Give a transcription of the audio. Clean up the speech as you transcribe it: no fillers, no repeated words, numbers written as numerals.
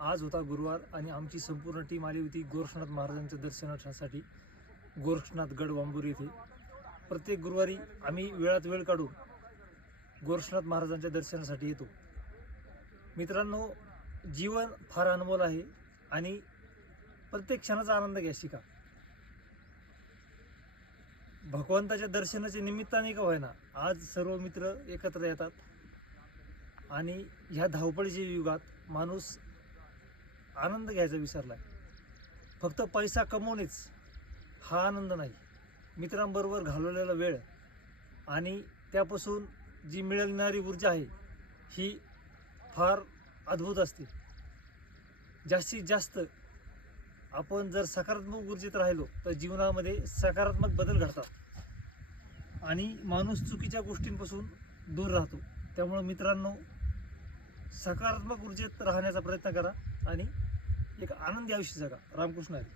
आज होता गुरुवार आणि आमची संपूर्ण टीम आली होती गोरक्षनाथ महाराजांच्या दर्शनासाठी गोरक्षनाथ गड वांबूर येथे। प्रत्येक गुरुवारी आम्ही वेळात वेळ काढून गोरक्षनाथ महाराजांच्या दर्शनासाठी येतो। मित्रांनो, जीवन फार अनमोल आहे आणि प्रत्येक क्षणाचा आनंद घ्या शिका। भगवंताच्या दर्शनाच्या निमित्ताने का होईना आज सर्व मित्र एकत्र येतात आणि ह्या धावपळीच्या युगात माणूस आनंद घ्यायचा विसरलाय। फक्त पैसा कमवणेच हा आनंद नाही, मित्रांबरोबर घालवलेला वेळ आणि त्यापासून जी मिळणारी ऊर्जा आहे ही फार अद्भुत असते। जास्तीत जास्त आपण जर सकारात्मक ऊर्जेत राहिलो तर जीवनामध्ये सकारात्मक बदल घडतात आणि माणूस चुकीच्या गोष्टींपासून दूर राहतो। त्यामुळे मित्रांनो, सकारात्मक ऊर्जेत राहण्याचा प्रयत्न करा आणि एक आनंदी आयुष्य जगा। रामकृष्ण हरी।